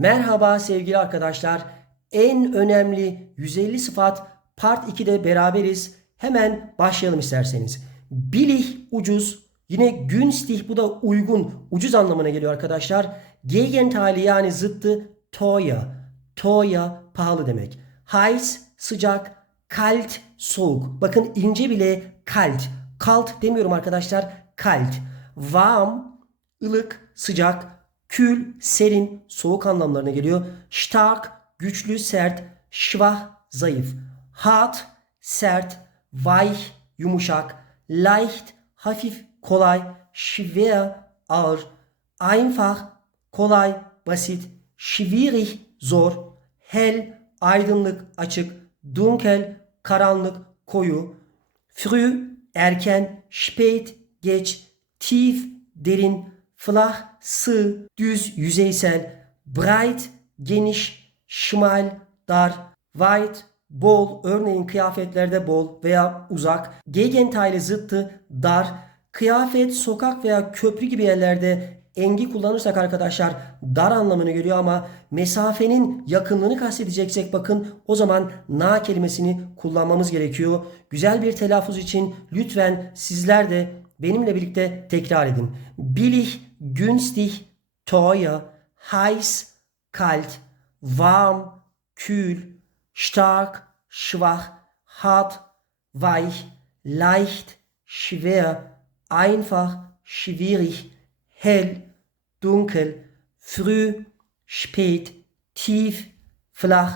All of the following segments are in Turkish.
Merhaba sevgili arkadaşlar. En önemli 150 sıfat part 2'de beraberiz. Hemen başlayalım isterseniz. Bilih ucuz. Yine günstig bu da uygun, ucuz anlamına geliyor arkadaşlar. Gegenteili yani zıttı teuer. Teuer pahalı demek. Heiß sıcak, kalt soğuk. Bakın ince bile kalt. Kalt demiyorum arkadaşlar. Kalt. Warm ılık, sıcak, kül, serin, soğuk anlamlarına geliyor. Stark, güçlü, sert, schwach, zayıf. Hart, sert, weich, yumuşak, leicht, hafif, kolay, schwer, ağır, einfach, kolay, basit, schwierig, zor, hell, aydınlık, açık, dunkel, karanlık, koyu, früh, erken, spät, geç, tief, derin, flach, sığ, düz, yüzeysel, breit, geniş, schmal, dar, weit, bol, örneğin kıyafetlerde bol veya uzak, Gegenteil'i zıttı, dar, kıyafet, sokak veya köprü gibi yerlerde engi kullanırsak arkadaşlar dar anlamını geliyor ama mesafenin yakınlığını kastedeceksek bakın o zaman na kelimesini kullanmamız gerekiyor. Güzel bir telaffuz için lütfen sizler de benimle birlikte tekrar edin. Billig, günstig, teuer, heiß, kalt, warm, kühl, stark, schwach, hart, weich, leicht, schwer, einfach, schwierig, hell, dunkel, früh, spät, tief, flach,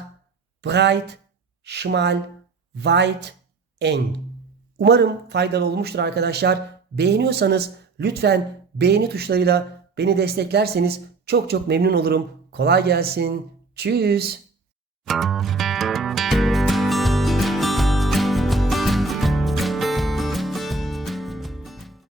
breit, schmal, weit, eng. Umarım faydalı olmuştur arkadaşlar. Beğeniyorsanız lütfen beğeni tuşlarıyla beni desteklerseniz çok çok memnun olurum. Kolay gelsin. Tschüss.